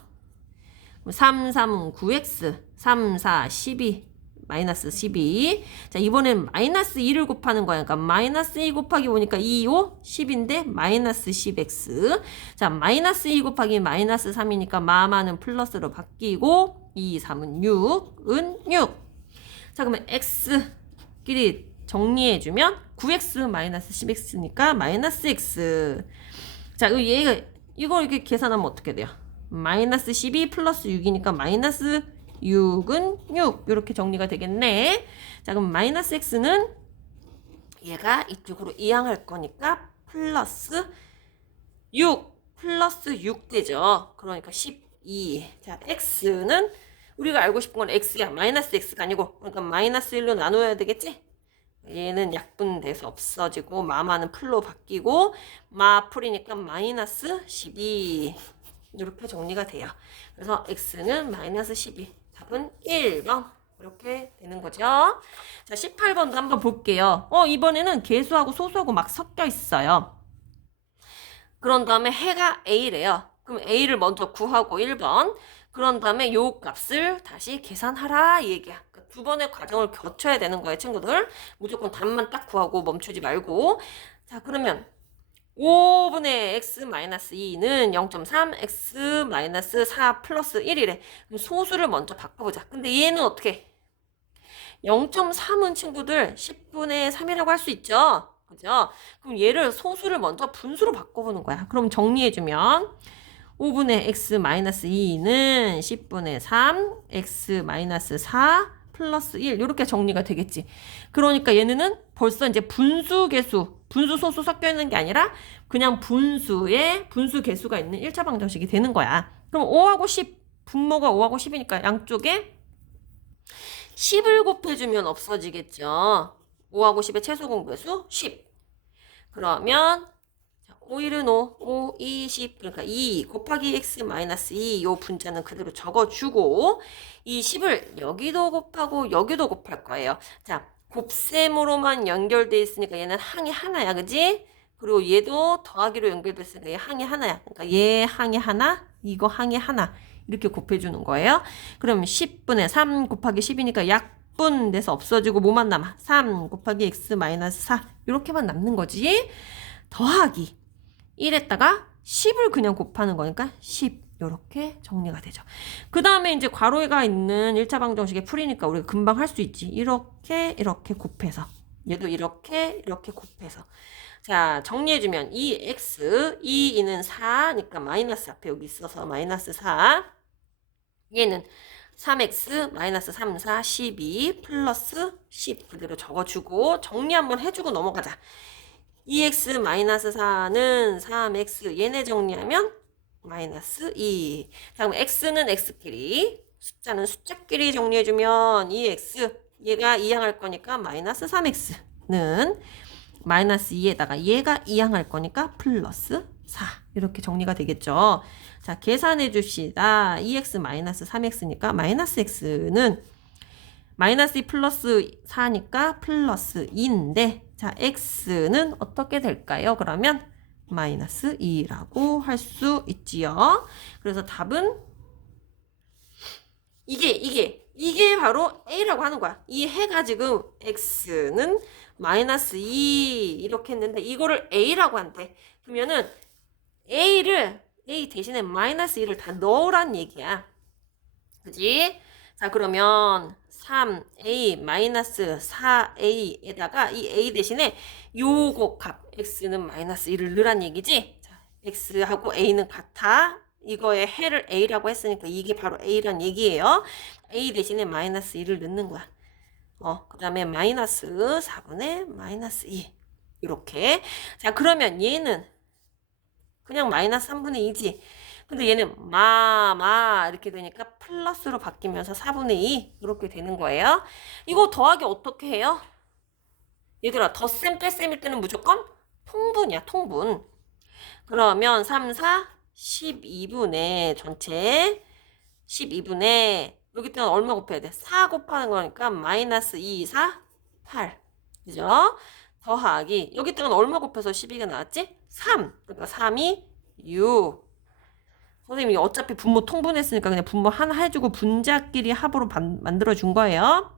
3, 3은 9x 3, 4, 12 마이너스 12. 자, 이번엔 마이너스 2를 곱하는 거야. 그러니까 마이너스 2 곱하기 5니까 2, 5, 10인데 마이너스 10x. 자, 마이너스 2 곱하기 마이너스 3이니까 마마는 플러스로 바뀌고 2, 3은 6은 6. 자, 그러면 x끼리 정리해주면 9x 마이너스 10x니까 마이너스 x. 자, 이거 이렇게 계산하면 어떻게 돼요? 마이너스 12 플러스 6이니까 마이너스 6은 6 이렇게 정리가 되겠네. 자, 그럼 마이너스 x는 얘가 이쪽으로 이항할 거니까 플러스 6 플러스 6 되죠. 그러니까 12. 자, x는 우리가 알고 싶은 건 x야. 마이너스 x가 아니고 그러니까 마이너스 1로 나눠야 되겠지? 얘는 약분돼서 없어지고 마마는 풀로 바뀌고 마풀이니까 마이너스 12 이렇게 정리가 돼요. 그래서 x는 마이너스 12 답은 1번 이렇게 되는 거죠. 자, 18번도 한번 볼게요. 이번에는 개수하고 소수하고 막 섞여 있어요. 그런 다음에 해가 a래요. 그럼 a를 먼저 구하고 1번. 그런 다음에 요 값을 다시 계산하라 이 얘기야. 그러니까 두 번의 과정을 거쳐야 되는 거예요, 친구들. 무조건 답만 딱 구하고 멈추지 말고. 자, 그러면 5분의 x-2는 0.3 x-4 플러스 1이래. 그럼 소수를 먼저 바꿔보자. 근데 얘는 어떻게? 0.3은 친구들 10분의 3이라고 할 수 있죠? 그죠? 그럼 얘를 소수를 먼저 분수로 바꿔보는 거야. 그럼 정리해주면 5분의 x-2는 10분의 3 x-4 플러스 1 이렇게 정리가 되겠지. 그러니까 얘는 벌써 이제 분수 소수 섞여 있는 게 아니라 그냥 분수 개수가 있는 1차 방정식이 되는 거야. 그럼 5하고 10 분모가 5하고 10이니까 양쪽에 10을 곱해주면 없어지겠죠. 5하고 10의 최소 공배수 10. 그러면 5, 1은 5, 2, 10 그러니까 2 곱하기 x-2 요 분자는 그대로 적어주고 이 10을 여기도 곱하고 여기도 곱할 거예요. 자, 곱셈으로만 연결돼 있으니까 얘는 항이 하나야. 그지? 그리고 얘도 더하기로 연결돼 있으니까 얘 항이 하나야. 그러니까 얘 항이 하나, 이거 항이 하나 이렇게 곱해주는 거예요. 그럼 10분의 3 곱하기 10이니까 약분돼서 없어지고 뭐만 남아? 3 곱하기 x-4 이렇게만 남는 거지. 더하기 1에다가 10을 그냥 곱하는 거니까 10 이렇게 정리가 되죠. 그 다음에 이제 괄호가 있는 1차 방정식의 풀이니까 우리가 금방 할 수 있지. 이렇게 곱해서 얘도 이렇게 곱해서 자, 정리해주면 2x 2는 4니까 마이너스 앞에 여기 있어서 마이너스 4 얘는 3x 마이너스 3, 4, 12 플러스 10 그대로 적어주고 정리 한번 해주고 넘어가자. 2x 마이너스 4는 3x 얘네 정리하면 마이너스 2. 자, 그럼 x는 x끼리 숫자는 숫자끼리 정리해주면 2x 얘가 이항할 거니까 마이너스 3x는 마이너스 2에다가 얘가 이항할 거니까 플러스 4 이렇게 정리가 되겠죠. 자, 계산해 줍시다. 2x 마이너스 3x니까 마이너스 x는 마이너스 2 플러스 4니까 플러스 2인데 자, x는 어떻게 될까요? 그러면 마이너스 2라고 할 수 있지요. 그래서 답은 이게 바로 A라고 하는 거야. 이 해가 지금 X는 마이너스 2 이렇게 했는데 이거를 A라고 한대. 그러면은 A 대신에 마이너스 2를 다 넣으란 얘기야. 그지? 자, 그러면 3A 마이너스 4A에다가 이 A 대신에 요거 값 X는 마이너스 1을 넣으란 얘기지? 자, X하고 A는 같아. 이거의 해를 A라고 했으니까 이게 바로 A란 얘기예요. A 대신에 마이너스 1을 넣는 거야. 그 다음에 마이너스 4분의 마이너스 2. 이렇게. 자, 그러면 얘는 그냥 마이너스 3분의 2지. 근데 얘는 이렇게 되니까 플러스로 바뀌면서 4분의 2 이렇게 되는 거예요. 이거 더하기 어떻게 해요? 얘들아, 덧셈 뺄셈일 때는 무조건 통분이야, 통분. 그러면 3, 4, 12분의 전체 12분의 여기 때는 얼마 곱해야 돼? 4 곱하는 거니까 마이너스 2, 4, 8. 그죠? 더하기 여기 때는 얼마 곱해서 12가 나왔지? 3. 그러니까 3이 6. 선생님이 어차피 분모 통분했으니까 그냥 분모 하나 해주고 분자끼리 합으로 만들어 준 거예요.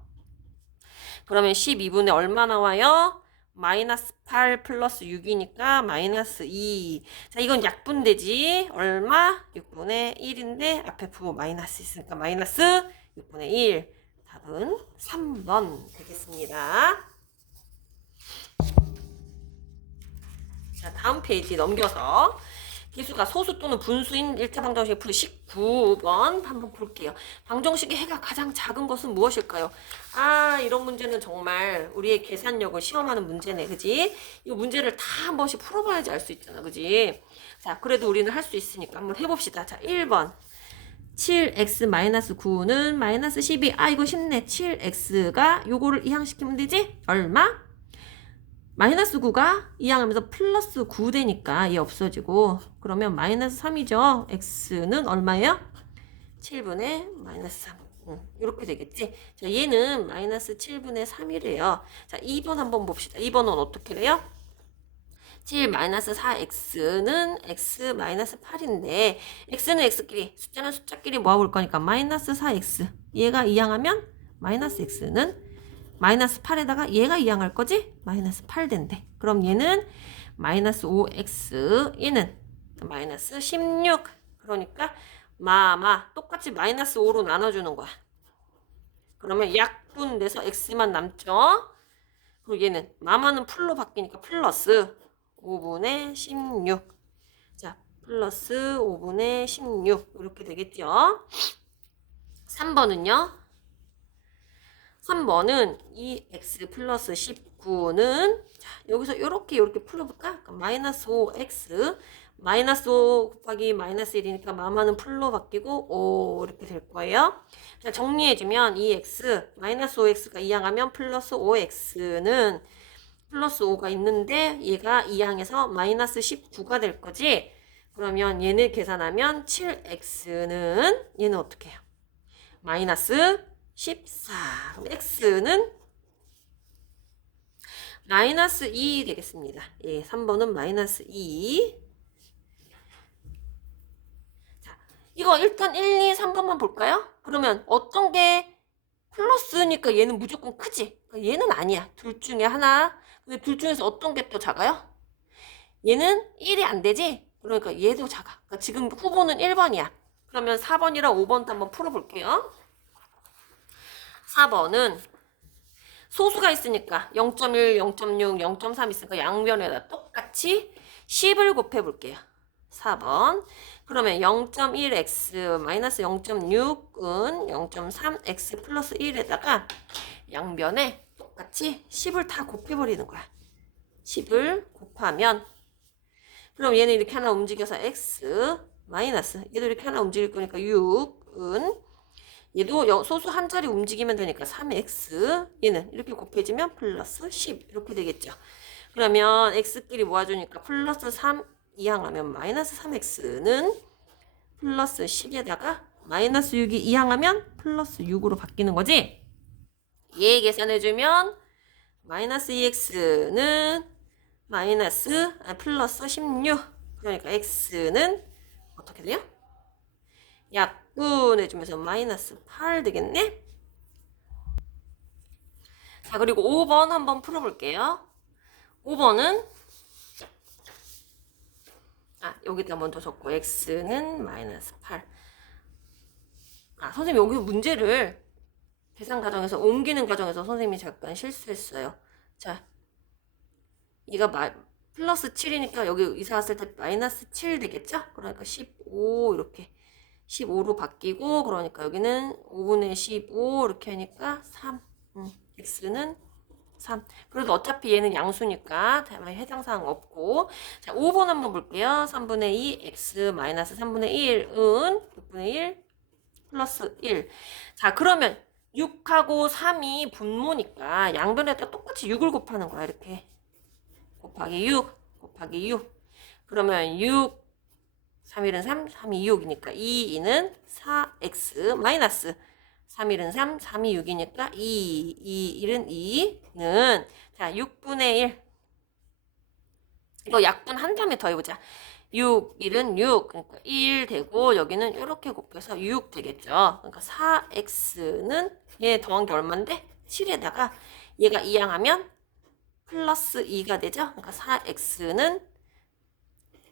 그러면 12분의 얼마 나와요? 마이너스 8 플러스 6이니까 마이너스 2. 자, 이건 약분되지. 얼마? 6분의 1인데 앞에 부호 마이너스 있으니까 마이너스 6분의 1. 답은 3번 되겠습니다. 자, 다음 페이지 넘겨서 기수가 소수 또는 분수인 1차 방정식의 풀이 19번 한번 볼게요. 방정식의 해가 가장 작은 것은 무엇일까요? 이런 문제는 정말 우리의 계산력을 시험하는 문제네. 그지? 이 문제를 다 한 번씩 풀어봐야지 알 수 있잖아. 그지? 자, 그래도 우리는 할 수 있으니까 한번 해봅시다. 자, 1번. 7x-9는 마이너스 12. 이거 쉽네. 7x가 요거를 이항시키면 되지? 얼마? 마이너스 9가 이항하면서 플러스 9 되니까 얘 없어지고 그러면 마이너스 3이죠. x는 얼마예요? 7분의 마이너스 3. 이렇게 되겠지. 자, 얘는 마이너스 7분의 3이래요. 자, 2번 한번 봅시다. 2번은 어떻게 돼요? 7 마이너스 4x는 x 마이너스 8인데 x는 x끼리 숫자는 숫자끼리 모아볼 거니까 마이너스 4x 얘가 이항하면 마이너스 x는 마이너스 8에다가 얘가 이항할 거지? 마이너스 8 된대. 그럼 얘는 마이너스 5x, 얘는 마이너스 16. 그러니까 똑같이 마이너스 5로 나눠주는 거야. 그러면 약분돼서 x만 남죠? 그리고 얘는 마마는 풀로 바뀌니까 플러스 5분의 16. 자, 플러스 5분의 16. 이렇게 되겠죠? 3번은요? 3번은 2x 플러스 19는 자, 여기서 이렇게 풀어볼까? 그러니까 마이너스 5x 마이너스 5 곱하기 마이너스 1이니까 마마는 풀로 바뀌고 5 이렇게 될 거예요. 자, 정리해주면 2x 마이너스 5x가 이항하면 플러스 5x는 플러스 5가 있는데 얘가 이항해서 마이너스 19가 될 거지. 그러면 얘를 계산하면 7x는 얘는 어떻게 해요? 마이너스 14. 그럼 x는 마이너스 2 되겠습니다. 예, 3번은 마이너스 2. 자, 이거 일단 1, 2, 3번만 볼까요? 그러면 어떤 게 플러스니까 얘는 무조건 크지? 그러니까 얘는 아니야. 둘 중에 하나. 근데 둘 중에서 어떤 게 또 작아요? 얘는 1이 안 되지? 그러니까 얘도 작아. 그러니까 지금 후보는 1번이야. 그러면 4번이랑 5번도 한번 풀어볼게요. 4번은 소수가 있으니까 0.1, 0.6, 0.3 있으니까 양변에다 똑같이 10을 곱해볼게요. 4번. 그러면 0.1x 마이너스 0.6은 0.3x 플러스 1에다가 양변에 똑같이 10을 다 곱해버리는 거야. 10을 곱하면 그럼 얘는 이렇게 하나 움직여서 x 마이너스 얘도 이렇게 하나 움직일 거니까 6은 얘도 소수 한 자리 움직이면 되니까 3x 얘는 이렇게 곱해지면 플러스 10 이렇게 되겠죠. 그러면 x끼리 모아주니까 플러스 3 이항하면 마이너스 3x는 플러스 10에다가 마이너스 6이 이항하면 플러스 6으로 바뀌는 거지. 얘 계산해주면 마이너스 2x는 플러스 16 그러니까 x는 어떻게 돼요? 약 약분해주면서 마이너스 8 되겠네? 자, 그리고 5번 한번 풀어볼게요. 5번은 여기다 먼저 적고 x는 마이너스 8. 선생님 여기 문제를 계산 과정에서 옮기는 과정에서 선생님이 잠깐 실수했어요. 자, 이가 플러스 7이니까 여기 이사 왔을 때 마이너스 7 되겠죠? 그러니까 15 이렇게 15로 바뀌고 그러니까 여기는 5분의 15 이렇게 하니까 3. x는 3. 그래도 어차피 얘는 양수니까 해당사항 없고. 자, 5번 한번 볼게요. 3분의 2 x 마이너스 3분의 1은 6분의 1 플러스 1. 자, 그러면 6하고 3이 분모니까 양변에다 똑같이 6을 곱하는 거야. 이렇게 곱하기 6 곱하기 6. 그러면 6 3일은 3, 3이 6이니까 2, 2는 4x 마이너스 3일은 3, 3이 6이니까 2, 1은 2는 자 6분의 1. 이거 약분 한 다음에 더해보자. 6, 1은 6, 그러니까 1 되고 여기는 이렇게 곱해서 6 되겠죠. 그러니까 4x는 얘 더한 게 얼만데? 7에다가 얘가 이항하면 플러스 2가 되죠. 그러니까 4x는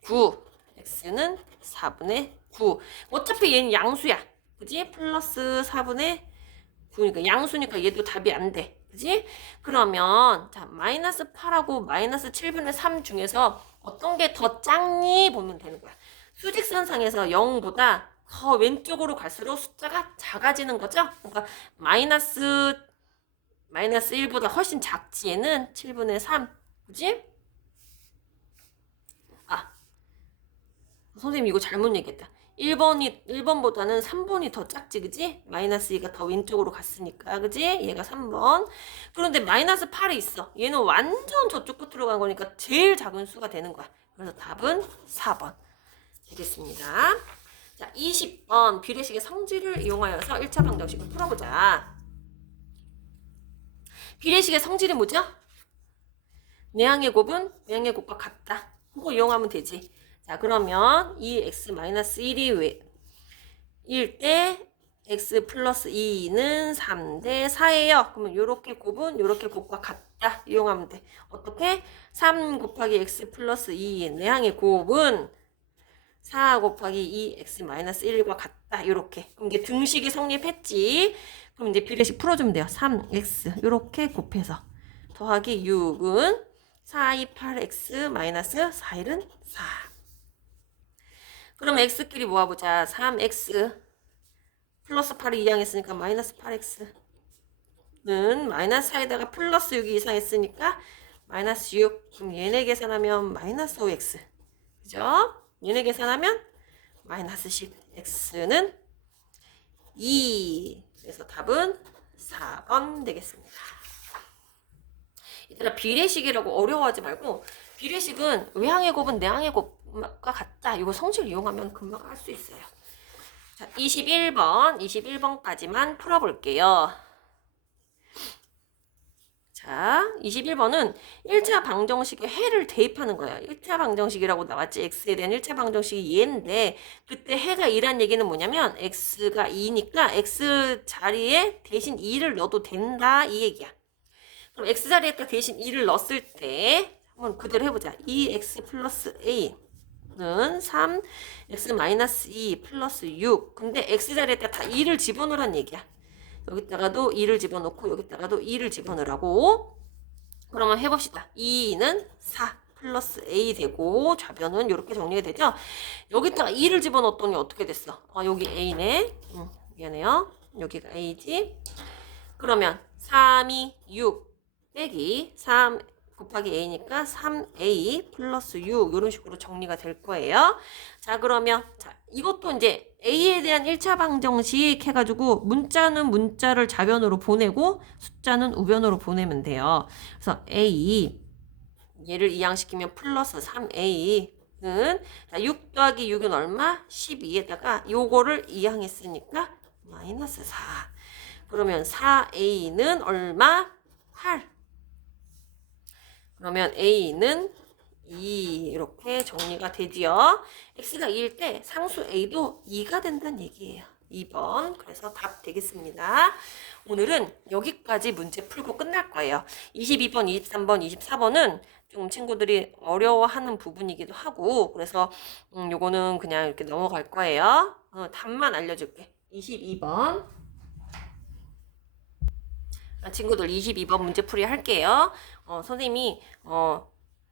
9, x는 4분의 9. 어차피 얘는 양수야. 그지? 플러스 4분의 9니까 양수니까 얘도 답이 안 돼. 그지? 그러면 자 마이너스 8하고 마이너스 7분의 3 중에서 어떤 게 더 작니? 보면 되는 거야. 수직선상에서 0보다 더 왼쪽으로 갈수록 숫자가 작아지는 거죠. 그러니까 마이너스 1보다 훨씬 작지. 얘는 7분의 3. 그지? 선생님 이거 잘못 얘기했다. 1번보다는 3번이 더 작지, 그지? 마이너스 2가 더 왼쪽으로 갔으니까, 그지? 얘가 3번. 그런데 마이너스 8이 있어. 얘는 완전 저쪽 끝으로 간 거니까 제일 작은 수가 되는 거야. 그래서 답은 4번. 되겠습니다. 자, 20번. 비례식의 성질을 이용하여서 1차 방정식을 풀어보자. 비례식의 성질이 뭐죠? 내항의 곱은 외항의 곱과 같다. 그거 이용하면 되지. 자, 그러면 이 x-1이 1대 x 플러스 2는 3대 4예요. 그러면 요렇게 곱은 요렇게 곱과 같다. 이용하면 돼. 어떻게? 3 곱하기 x 플러스 2 내항의 곱은 4 곱하기 2x-1과 같다. 요렇게. 그럼 이게 등식이 성립했지. 그럼 이제 비례식 풀어주면 돼요. 3x 요렇게 곱해서 더하기 6은 4, 2, 8x 마이너스 4일은 4. 그럼 x끼리 모아보자. 3x 플러스 8을 이항했으니까 마이너스 8x는 마이너스 4에다가 플러스 6이 이상했으니까 마이너스 6. 그럼 얘네 계산하면 마이너스 5x. 그죠? 얘네 계산하면 마이너스 10. x는 2. 그래서 답은 4번 되겠습니다. 얘들아 비례식이라고 어려워하지 말고 비례식은 외항의 곱은 내항의 곱과 같다. 이거 성질 이용하면 금방 할 수 있어요. 자, 21번까지만 풀어볼게요. 자, 21번은 1차 방정식에 해를 대입하는 거야. 1차 방정식이라고 나왔지. x에 대한 1차 방정식이 얘인데 그때 해가 2란 얘기는 뭐냐면 x가 2니까 x 자리에 대신 2를 넣어도 된다 이 얘기야. 그럼 x 자리에다 대신 2를 넣었을 때 한번 그대로 해보자. 2x 플러스 a는 3x 마이너스 2 플러스 6. 근데 x 자리에다 다 2를 집어넣으란 얘기야. 여기다가도 2를 집어넣고 여기다가도 2를 집어넣으라고. 그러면 해봅시다. 2는 4 플러스 a 되고 좌변은 이렇게 정리가 되죠. 여기다가 2를 집어넣었더니 어떻게 됐어? 여기 a네. 미안해요. 여기가 a지. 그러면 3이 6 빼기 3 곱하기 a니까 3a 플러스 6 이런 식으로 정리가 될 거예요. 자 그러면 자 이것도 이제 a에 대한 1차 방정식 해가지고 문자는 문자를 좌변으로 보내고 숫자는 우변으로 보내면 돼요. 그래서 a 얘를 이항시키면 플러스 3a는 6 더하기 6은 얼마? 12에다가 요거를 이항했으니까 마이너스 4. 그러면 4a는 얼마? 8. 그러면 a는 2 이렇게 정리가 되지요. x가 2일 때 상수 a도 2가 된다는 얘기예요. 2번. 그래서 답 되겠습니다. 오늘은 여기까지 문제 풀고 끝날 거예요. 22번, 23번, 24번은 좀 친구들이 어려워하는 부분이기도 하고 그래서 요거는 그냥 이렇게 넘어갈 거예요. 답만 알려줄게. 22번. 친구들 22번 문제풀이 할게요. 선생님이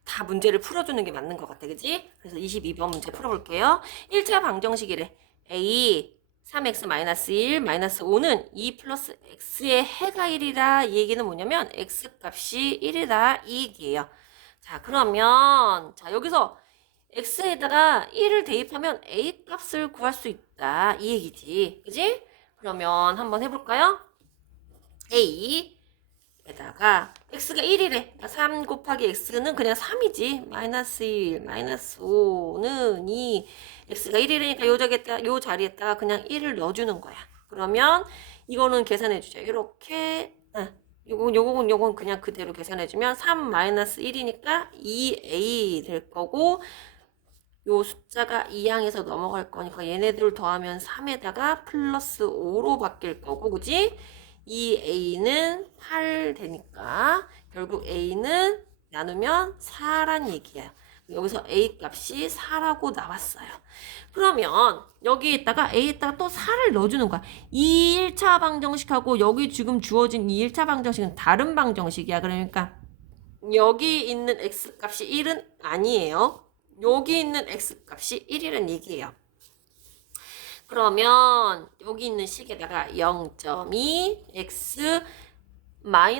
다 문제를 풀어주는 게 맞는 것 같아. 그지? 그래서 22번 문제 풀어볼게요. 1차 방정식이래. A 3x-1 5는 2 플러스 x의 해가 1이라 이 얘기는 뭐냐면 x 값이 1이다 이 얘기예요. 자 그러면 자 여기서 x에다가 1을 대입하면 a 값을 구할 수 있다 이 얘기지. 그지? 그러면 한번 해볼까요? a에다가 x가 1이래. 3 곱하기 x는 그냥 3이지. 마이너스 1, 마이너스 5는 2. x가 1이니까 요 자리에다가 그냥 1을 넣어주는 거야. 그러면 이거는 계산해주죠. 이렇게 요건 그냥 그대로 계산해주면 3 마이너스 1이니까 2a 될 거고 요 숫자가 2항에서 넘어갈 거니까 얘네들을 더하면 3에다가 플러스 5로 바뀔 거고 그지? 2a는 8 되니까 결국 a는 나누면 4란 얘기야. 여기서 a 값이 4라고 나왔어요. 그러면 여기에다가 a에다가 또 4를 넣어주는 거야. 1차 방정식하고 여기 지금 주어진 2차 방정식은 다른 방정식이야. 그러니까 여기 있는 x 값이 1은 아니에요. 여기 있는 x 값이 1이란 얘기예요. 그러면 여기 있는 식에다가 0.2 x 마이너스